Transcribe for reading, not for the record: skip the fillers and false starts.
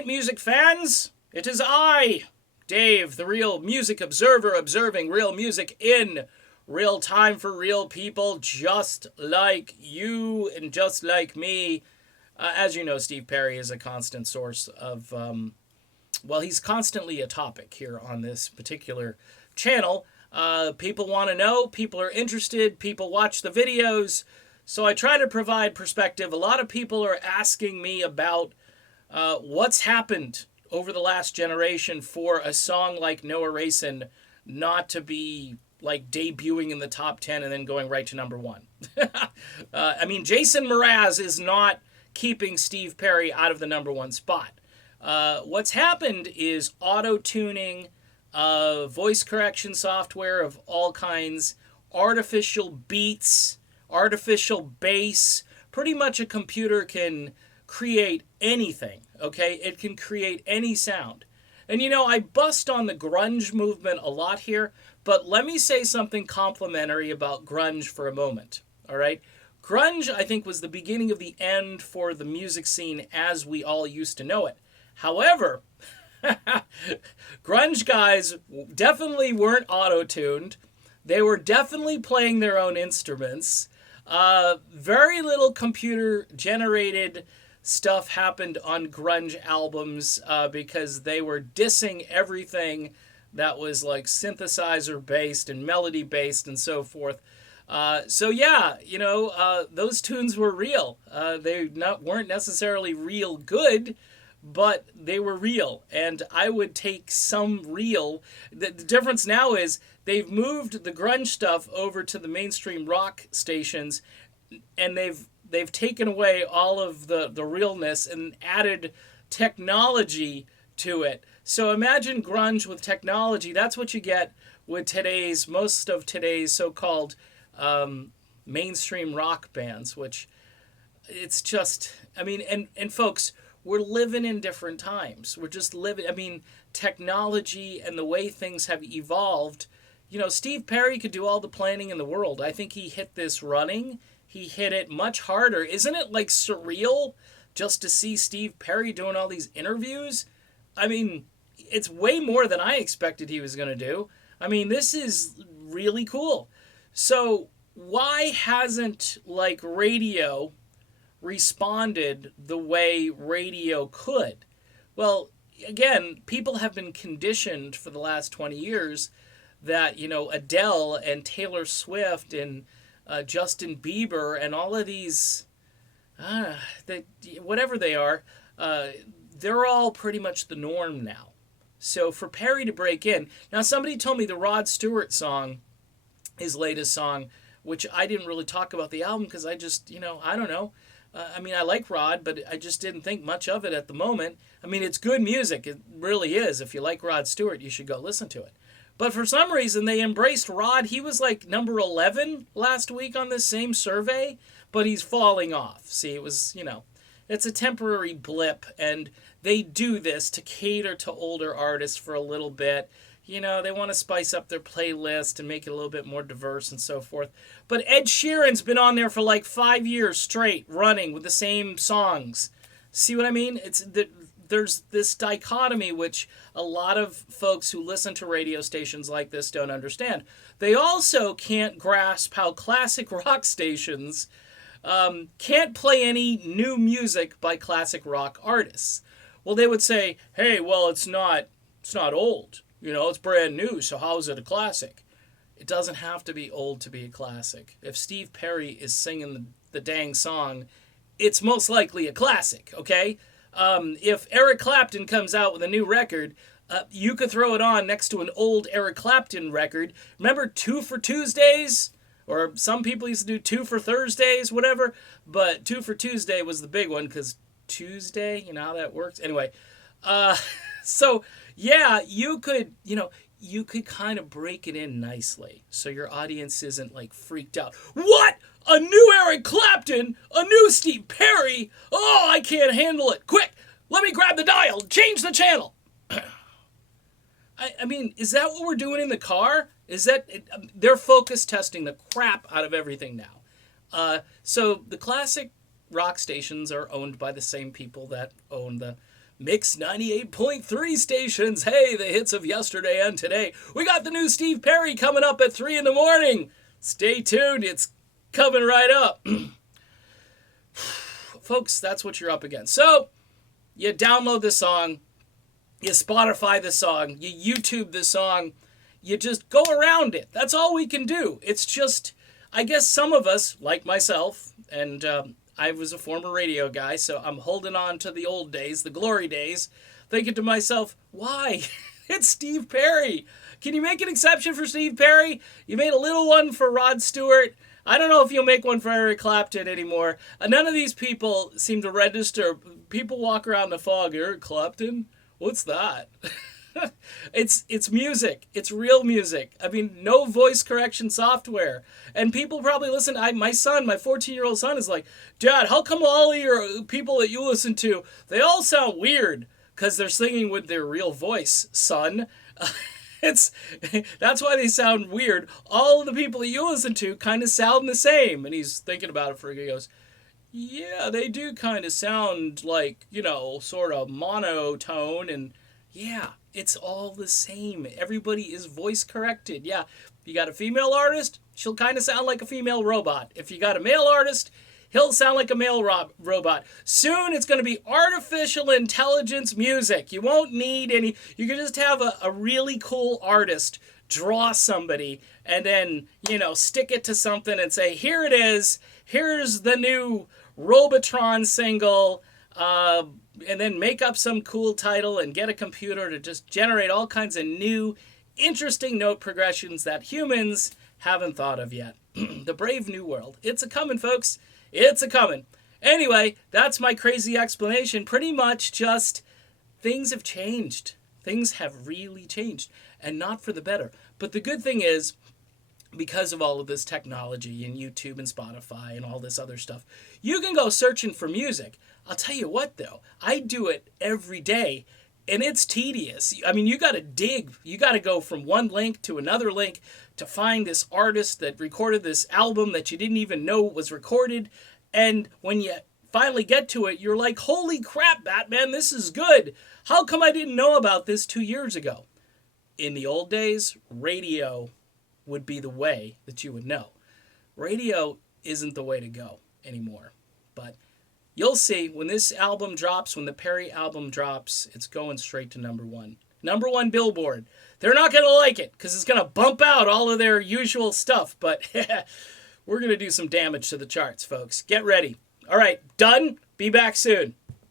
right, music fans. It is I, Dave, the real music observer, observing real music in real time for real people just like you and just like me. As you know, Steve Perry is a constant source of, he's constantly a topic here on this particular channel. People want to know, people are interested, people watch the videos. So I try to provide perspective. A lot of people are asking me about what's happened over the last generation for a song like No Erasing not to be like debuting in the top 10 and then going right to number one. Jason Mraz is not keeping Steve Perry out of the number one spot. What's happened is auto-tuning, voice correction software of all kinds, artificial beats, artificial bass. Pretty much a computer can create anything, okay? It can create any sound. And I bust on the grunge movement a lot here, but let me say something complimentary about grunge for a moment, all right? Grunge, I think, was the beginning of the end for the music scene as we all used to know it. However, grunge guys definitely weren't auto-tuned. They were definitely playing their own instruments. Very little computer-generated stuff happened on grunge albums because they were dissing everything that was like synthesizer based and melody based and so forth. Those tunes were real. They weren't necessarily real good, but they were real. And I would take some real. The difference now is they've moved the grunge stuff over to the mainstream rock stations, and they've taken away all of the realness and added technology to it. So imagine grunge with technology. That's what you get with most of today's so-called mainstream rock bands, which it's just, and folks, we're living in different times. We're just living, technology and the way things have evolved. Steve Perry could do all the planning in the world. I think he hit this running. He hit it much harder. Isn't it like surreal just to see Steve Perry doing all these interviews? It's way more than I expected he was going to do. This is really cool. So why hasn't radio responded the way radio could? Well, again, people have been conditioned for the last 20 years that, Adele and Taylor Swift and Justin Bieber and all of these, whatever they are, they're all pretty much the norm now. So for Perry to break in, now somebody told me the Rod Stewart song, his latest song, which I didn't really talk about the album because I just, I don't know. I like Rod, but I just didn't think much of it at the moment. It's good music. It really is. If you like Rod Stewart, you should go listen to it. But for some reason, they embraced Rod. He was like number 11 last week on this same survey, but he's falling off. See, it was, it's a temporary blip, and they do this to cater to older artists for a little bit. They want to spice up their playlist and make it a little bit more diverse and so forth. But Ed Sheeran's been on there for like 5 years straight, running with the same songs. See what I mean? There's this dichotomy which a lot of folks who listen to radio stations like this don't understand. They also can't grasp how classic rock stations can't play any new music by classic rock artists. Well, they would say, hey, well, it's not old. It's brand new, so how is it a classic? It doesn't have to be old to be a classic. If Steve Perry is singing the dang song, it's most likely a classic, okay? If Eric Clapton comes out with a new record, you could throw it on next to an old Eric Clapton record. Remember 2 for Tuesdays? Or some people used to do 2 for Thursdays, whatever. But 2 for Tuesday was the big one because Tuesday, you know how that works? Anyway, so yeah, you could kind of break it in nicely so your audience isn't like freaked out. What? A new Eric Clapton? A new Steve Perry? Oh, I can't handle it. Quick, let me grab the dial. Change the channel. Is that what we're doing in the car? They're focus testing the crap out of everything now. So the classic rock stations are owned by the same people that own the Mix 98.3 stations. Hey, the hits of yesterday and today. We got the new Steve Perry coming up at 3 in the morning. Stay tuned. It's coming right up. Folks, that's what you're up against. So, you download the song, you Spotify the song, you YouTube the song, you just go around it. That's all we can do. It's just, I guess some of us, like myself, and I was a former radio guy, so I'm holding on to the old days, the glory days, thinking to myself, why? It's Steve Perry. Can you make an exception for Steve Perry? You made a little one for Rod Stewart. I don't know if you'll make one for Eric Clapton anymore. None of these people seem to register. People walk around the fog. Eric Clapton? What's that? It's music. It's real music. I mean, no voice correction software. And people probably listen. My son, my 14-year-old son is like, Dad, how come all of your people that you listen to, they all sound weird? Because they're singing with their real voice, son. That's why they sound weird. All of the people that you listen to kind of sound the same. And he's thinking about it for a minute. He goes, yeah, they do kind of sound like, sort of monotone. And yeah, it's all the same. Everybody is voice corrected. Yeah, you got a female artist, she'll kind of sound like a female robot. If you got a male artist, he'll sound like a male robot. Soon it's going to be artificial intelligence music. You won't need any. You can just have a really cool artist draw somebody and then, stick it to something and say, here it is. Here's the new Robotron single. And then make up some cool title and get a computer to just generate all kinds of new, interesting note progressions that humans haven't thought of yet. The brave new world. It's a-coming, folks. It's a-coming. Anyway, that's my crazy explanation. Pretty much just things have changed. Things have really changed. And not for the better. But the good thing is, because of all of this technology and YouTube and Spotify and all this other stuff, you can go searching for music. I'll tell you what, though. I do it every day, and it's tedious. I mean, you got to dig. You got to go from one link to another link to find this artist that recorded this album that you didn't even know was recorded. And when you finally get to it, you're like, holy crap, Batman, this is good. How come I didn't know about this 2 years ago? In the old days, radio would be the way that you would know. Radio isn't the way to go anymore. But you'll see when this album drops, when the Perry album drops, it's going straight to number one. Number one Billboard. They're not going to like it because it's going to bump out all of their usual stuff. But we're going to do some damage to the charts, folks. Get ready. All right, done. Be back soon.